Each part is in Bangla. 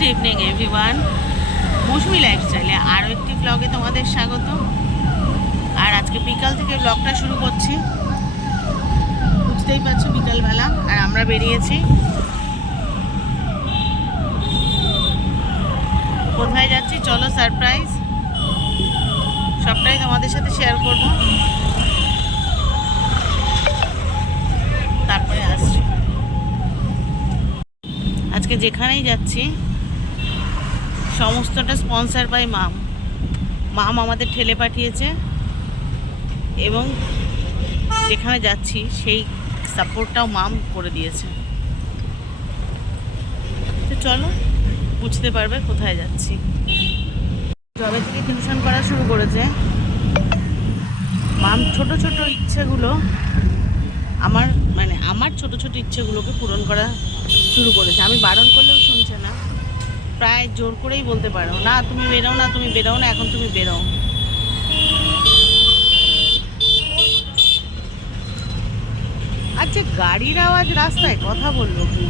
গুড ইভিনিং এভরিওয়ান মৌসুমি লাইফস্টাইলে আরও একটি ব্লগে তোমাদের স্বাগত আর আজকে বিকাল থেকে ব্লগটা শুরু করছি। বুঝতেই পারছ বিকালবেলা, আর আমরা বেরিয়েছি। কোথায় যাচ্ছি? চলো সারপ্রাইজ সবটাই তোমাদের সাথে শেয়ার করব। তারপরে আসছি। আজকে যেখানেই যাচ্ছি সমস্তটা স্পন্সার বাই মাম। মাম আমাদের ঠেলে পাঠিয়েছে এবং যেখানে যাচ্ছি সেই সাপোর্টটাও মাম করে দিয়েছে। তো চলো, বুঝতে পারবে কোথায় যাচ্ছি। যবে থেকে টিউশন করা শুরু করেছে। মাম ছোট ছোট ইচ্ছেগুলো আমার মানে আমার ছোট ছোট ইচ্ছেগুলোকে পূরণ করা শুরু করেছে। আমি বারণ করলেও শুনছে না। প্রায় জোর করেই বলতে পারো। না, তুমি বেরো না, তুমি বেরো না, এখন তুমি বেরো আচ্ছা গাড়ির আওয়াজ রাস্তায় কথা বলব কি?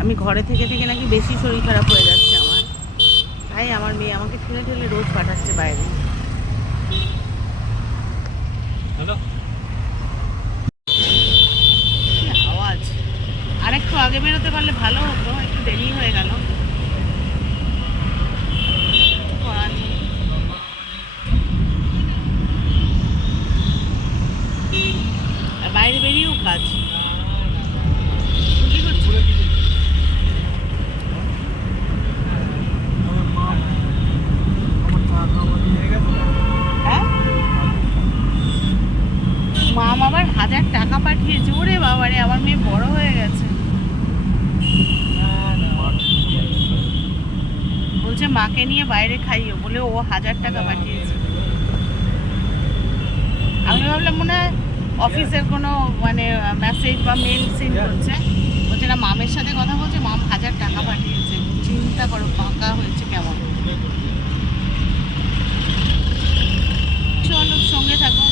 আমি ঘরে থেকে থেকে নাকি বেশি শরীর খারাপ হয়ে যাচ্ছে আমার। তাই আমার মেয়ে আমাকে ঠেলে ঠেলে রোজ পাঠাচ্ছে বাইরে হ্যালো কি আওয়াজ আর একটু আগে বেরোতে পারলে ভালো হতো, একটু দেরি হয়ে গেল। বাইরে বেরিয়েও কাজ? হ্যাঁ? মাম আবার হাজার টাকা পাঠিয়েছে, ওরে বাবারে, আমার মেয়ে বড় হয়ে গেছে। বলছে মাকে নিয়ে বাইরে খাইও। বলে ও হাজার টাকা পাঠিয়েছে। আমি ভাবলাম মনে হয় অফিসের কোনো মানে মেসেজ বা মেল সেন্ড করছে। বলছে না মামের সাথে কথা বলছে মাম হাজার টাকা পাঠিয়েছে। চিন্তা করো পাকা হয়েছে কেমন? চলো সঙ্গে থাকো।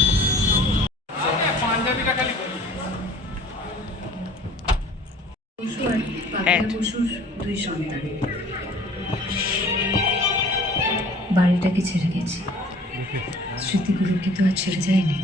Ed. দুই সন্তান। বাড়িটাকে ছেড়ে গেছি। স্মৃতিগুলোকে তো আর ছেড়ে যায়নি।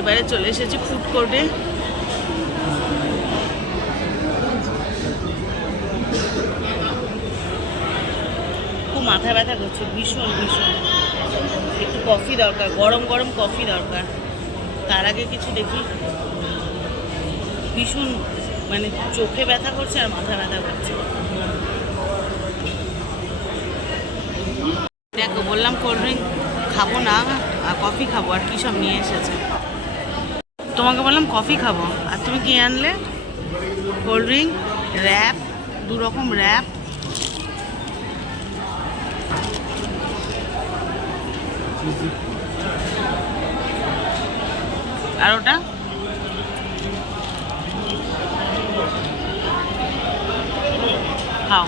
এবারে চলে এসেছি ফুড কোর্টে খুব মাথা ব্যথা করছে, ভীষণ ভীষণ। একটু কফি দরকার, গরম গরম কফি দরকার। তার আগে কিছু দেখি। ভীষণ মানে চোখে ব্যথা করছে আর মাথা ব্যথা করছে। দেখো, বললাম কোল্ড ড্রিঙ্ক খাব না, আর কফি খাব, আর কী সব নিয়ে এসেছে। তোমাকে বললাম কফি খাব। আর তুমি কি আনলে? কোল্ড ড্রিঙ্ক র্যাপ দু রকম র্যাপ আর ওটা খাও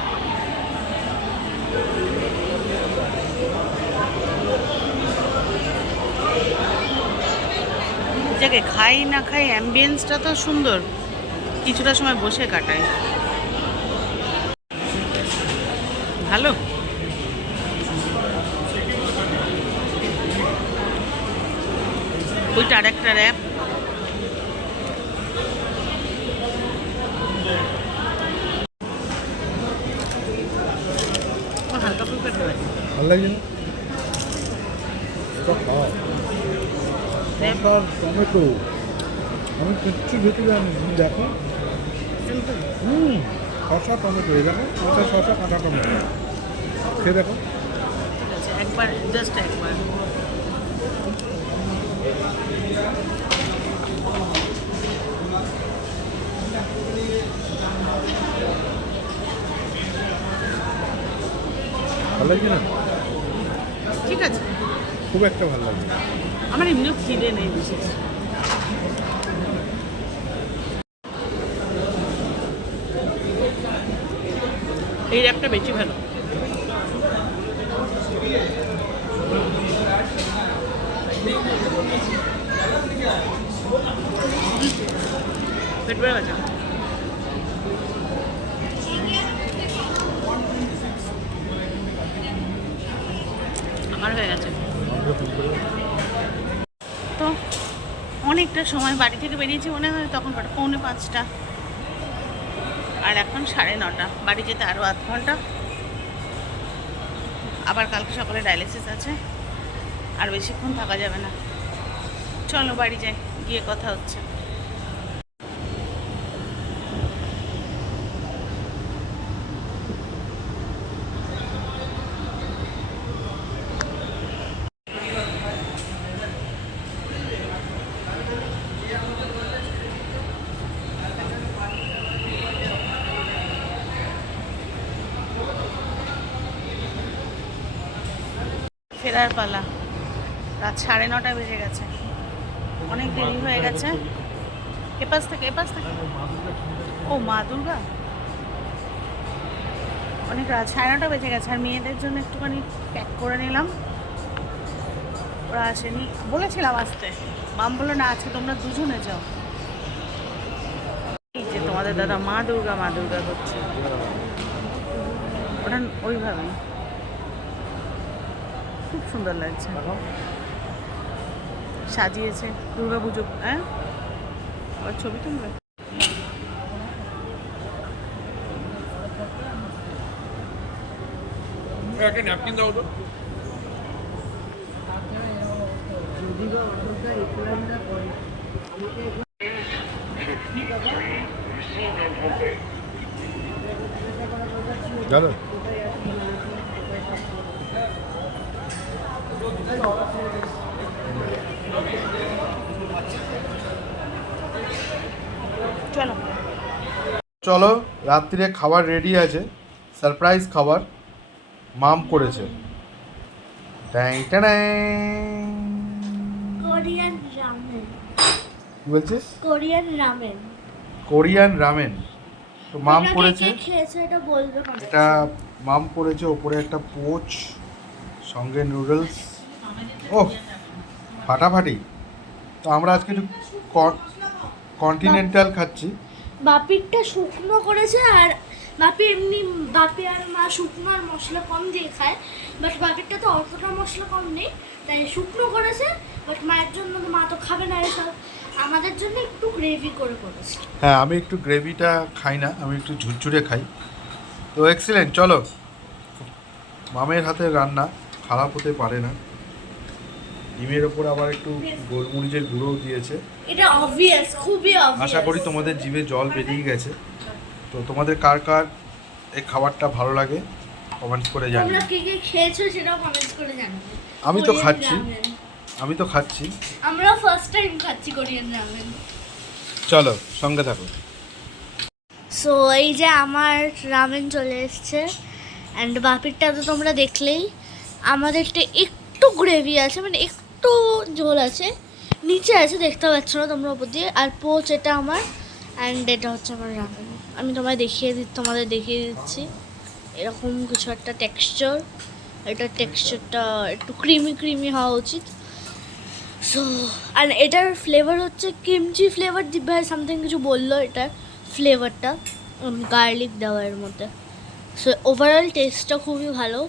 যাকে খাই না অ্যাম্বিয়েন্সটা তো সুন্দর। কিছুটা সময় বসে কাটায়। ভালো? ওইটা আর একটা র্যাপ হালকা ফুলকা ভালো লাগছে না? টমেটো। আমি কিচ্ছু ভেতরে জানি দেখো। হুম শশা টমেটো এই দেখো কাঁচা শশা কাঁচা টমেটো। খেয়ে দেখো। একবার জাস্ট একবার। ভালো লাগছে না? ঠিক আছে। খুব একটা ভালো লাগছে আমার এমনিও খিদে নেই বিশেষ। এই র্যাপটা বেশি ভালো। আমার গেছে। তো অনেকটা সময় বাড়ি থেকে বেরিয়েছি মনে হয়, তখন পৌনে পাঁচটা। আর এখন সাড়ে নটা। বাড়ি যেতে আরও আধ ঘণ্টা। আবার কালকে সকালে ডায়ালিসিস আছে। আর বেশিক্ষণ থাকা যাবে না। চলো বাড়ি যাই, গিয়ে কথা হচ্ছে। ফেরার পালা। রাত সাড়ে নটা বেজে গেছে। অনেক দেরি হয়ে গেছে। এপাশ থেকে এপাশ থেকে। ও, মা দুর্গা? অনেক রাত সাড়ে নটা বেজে গেছে। আর মেয়েদের জন্য একটুখানি প্যাক করে নিলাম। ওরা আসেনি। বলেছিলাম আসতে। মাম বলল, না, আজকে তোমরা দুজনে যাও। এই যে তোমাদের দাদা মা দুর্গা মা দুর্গা করছে ওটা ওইভাবেই। খুব সুন্দর লাগছে। সাজিয়েছে দুর্গা পুজো হ্যাঁ? আবার ছবি তুলবে? একটা ন্যাপকিন দাও তো। জানো? চলো। চলো রাত্রিরে খাবার রেডি আছে সারপ্রাইজ খাবার মাম করেছে। ট্যাং কোরিয়ান রামেন বলছিস? কোরিয়ান রামেন কোরিয়ান রামেন তো মাম করেছে। এটা মাম করেছে ওপরে একটা পোচ সঙ্গে নুডলস ও ফাটাফাটি। তো আমরা আজকে একটু কন্টিনেন্টাল খাচ্ছি। বাপিরটা শুকনো করেছে আর বাপি এমনি বাপি আর মা শুকনো আর মশলা কম দিয়ে খায়। বাট বাপিরটা তো অতটা মশলা কম নেই তাই শুকনো করেছে বাট মায়ের জন্য তো মা তো খাবে না এসব। আমাদের জন্য একটু গ্রেভি করে করেছে। হ্যাঁ আমি একটু গ্রেভিটা খাই না আমি একটু ঝুরঝুরে খাই। তো এক্সিলেন্ট চলো। মামের হাতের রান্না খারাপ হতে পারে না। ডিমের ওপর আবার একটু গোলমরিচের গুঁড়োও দিয়েছে। এটা অবভিয়াস খুবই অবভিয়াস আশা করি তোমাদের জিভে জল বেরিয়ে গেছে। তো তোমাদের কার কার এই খাবারটা ভালো লাগে কমেন্টস করে জানিও। তোমরা কে কে খেয়েছো সেটাও কমেন্টস করে জানাবে আমি তো খাচ্ছি। আমি তো খাচ্ছি। আমরা ফার্স্ট টাইম খাচ্ছি কোরিয়ান রামেন চলো সঙ্গে থাকো। সো এই যে আমার রামেন চলে এসছে। অ্যান্ড বাপিরটা তো তোমরা দেখলেই আমাদেরটা একটু গ্রেভি আছে মানে একটু ঝোল আছে। নিচে আছে, দেখতে পাচ্ছ না তোমরা ওপর দিয়ে। আর পোচ এটা আমার। অ্যান্ড এটা হচ্ছে আমার রামেন আমি তোমায় দেখিয়ে দি, তোমাদের দেখিয়ে দিচ্ছি। এরকম কিছু একটা টেক্সচার এটার টেক্সচারটা একটু ক্রিমি ক্রিমি হওয়া উচিত। সো আর এটার ফ্লেভার হচ্ছে কিমচি ফ্লেভার দিব্যাই সামথিং কিছু বলল এটার ফ্লেভারটা গার্লিক দেওয়া এর মধ্যে। সো ওভারঅল টেস্টটা খুবই ভালো।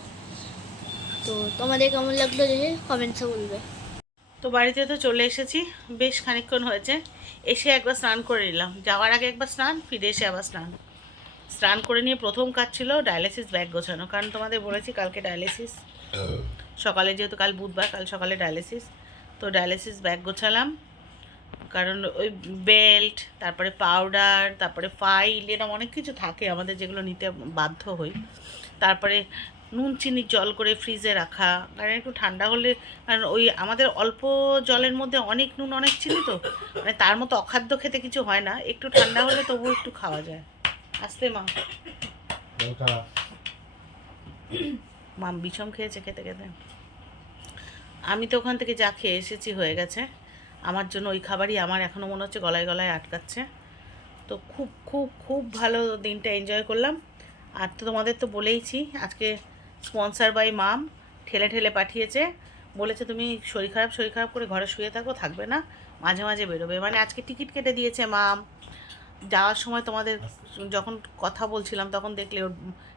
তো তোমাদের কেমন লাগল দেখে কমেন্টসে বলবে। তো বাড়িতে তো চলে এসেছি, বেশ খানিকক্ষণ হয়েছে। এসে একবার স্নান করে নিলাম। যাওয়ার আগে একবার স্নান, ফিরে এসে আবার স্নান। স্নান করে নিয়ে প্রথম কাজ ছিল ডায়ালিসিস ব্যাগ গোছানো। কারণ তোমাদের বলেছি কালকে ডায়ালিসিস। সকালে যেহেতু কাল বুধবার, কাল সকালে ডায়ালিসিস। তো ডায়ালিসিস ব্যাগ গোছালাম। কারণ ওই বেল্ট, তারপরে পাউডার, তারপরে ফাইল এরকম অনেক কিছু থাকে আমাদের যেগুলো নিতে বাধ্য হই। তারপরে নুন চিনির জল করে ফ্রিজে রাখা। কারণ একটু ঠান্ডা হলে কারণ ওই আমাদের অল্প জলের মধ্যে অনেক নুন অনেক চিনি তো মানে তার মতো অখাদ্য খেতে কিছু হয় না। একটু ঠান্ডা হলে তবুও একটু খাওয়া যায়। আসতে মা। মাম বিষম খেয়েছে খেতে খেতে। আমি তো ওখান থেকে যা খেয়ে এসেছি হয়ে গেছে। আমার জন্য ওই খাবারই আমার এখনও মনে হচ্ছে গলায় গলায় আটকাচ্ছে। তো খুব খুব খুব ভালো দিনটা এনজয় করলাম। আর তো তোমাদের তো বলেইছি আজকে স্পন্সার বাই মাম, ঠেলে ঠেলে পাঠিয়েছে। বলেছে, তুমি শরীর খারাপ শরীর খারাপ করে ঘরে শুয়ে থাকো, থাকবে না। মাঝে মাঝে বেরোবে। মানে আজকে টিকিট কেটে দিয়েছে মাম। যাওয়ার সময় তোমাদের যখন কথা বলছিলাম, তখন দেখলে ওর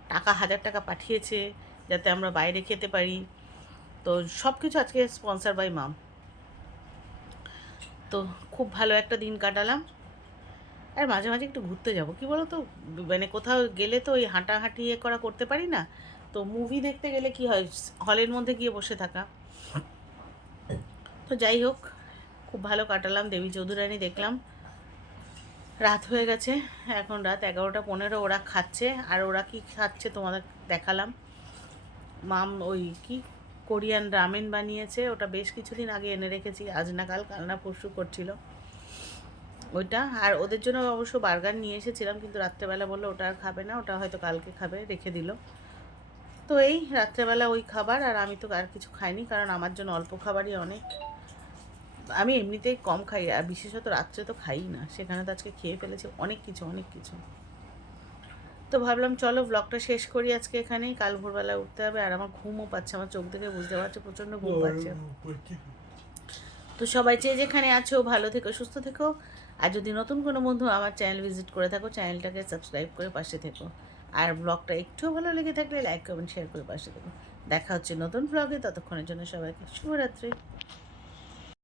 টাকা হাজার টাকা পাঠিয়েছে, যাতে আমরা বাইরে খেতে পারি। তো সব কিছু আজকে স্পন্সার বাই মাম। তো খুব ভালো একটা দিন কাটালাম। আর মাঝে মাঝে একটু ঘুরতে যাব। কি বলো তো মানে কোথাও গেলে তো ওই হাঁটাহাঁটি ইয়ে করা করতে পারি না। তো মুভি দেখতে গেলে কি হয়? হলের মধ্যে গিয়ে বসে থাকা। তো যাই হোক, খুব ভালো কাটালাম। দেবী চৌধুরানী দেখলাম। রাত হয়ে গেছে। এখন রাত এগারোটা পনেরো, ওরা খাচ্ছে। আর ওরা কি খাচ্ছে তোমাদের দেখালাম। মাম ওই কি? কোরিয়ান রামেন বানিয়েছে। ওটা বেশ কিছুদিন আগে এনে রেখেছি। আজ না কাল কাল না পরশু করছিল। ওইটা। আর ওদের জন্য অবশ্য বার্গার নিয়ে এসেছিলাম, কিন্তু রাত্রেবেলা বলল ওটা আর খাবে না। ওটা হয়তো কালকে খাবে, রেখে দিল। তো এই রাত্রেবেলা ওই খাবার আর আমি তো আর কিছু খাইনি কারণ আমার জন্য অল্প খাবারই অনেক। আমি এমনিতেই কম খাই আর বিশেষত রাত্রে তো খাই না। সেখানে তো আজকে খেয়ে ফেলেছি অনেক কিছু অনেক কিছু। তো ভাবলাম চলো ব্লগটা শেষ করি আজকে এখানেই। কাল ভোরবেলা উঠতে হবে আর আমার ঘুমও পাচ্ছে আমার চোখ দেখে বুঝতে পারছে প্রচণ্ড ঘুম পাচ্ছে। তো সবাই চেয়ে যেখানে আছো ভালো থেকো সুস্থ থেকো। আর যদি নতুন কোনো বন্ধু আমার চ্যানেল ভিজিট করে থাকো চ্যানেলটাকে সাবস্ক্রাইব করে পাশে থেকো। আর ব্লগটা একটুও ভালো লেগে থাকলে লাইক কমেন্ট শেয়ার করে পাশে দেবো দেখা হচ্ছে নতুন ব্লগে ততক্ষণের জন্য সবাইকে শুভরাত্রি।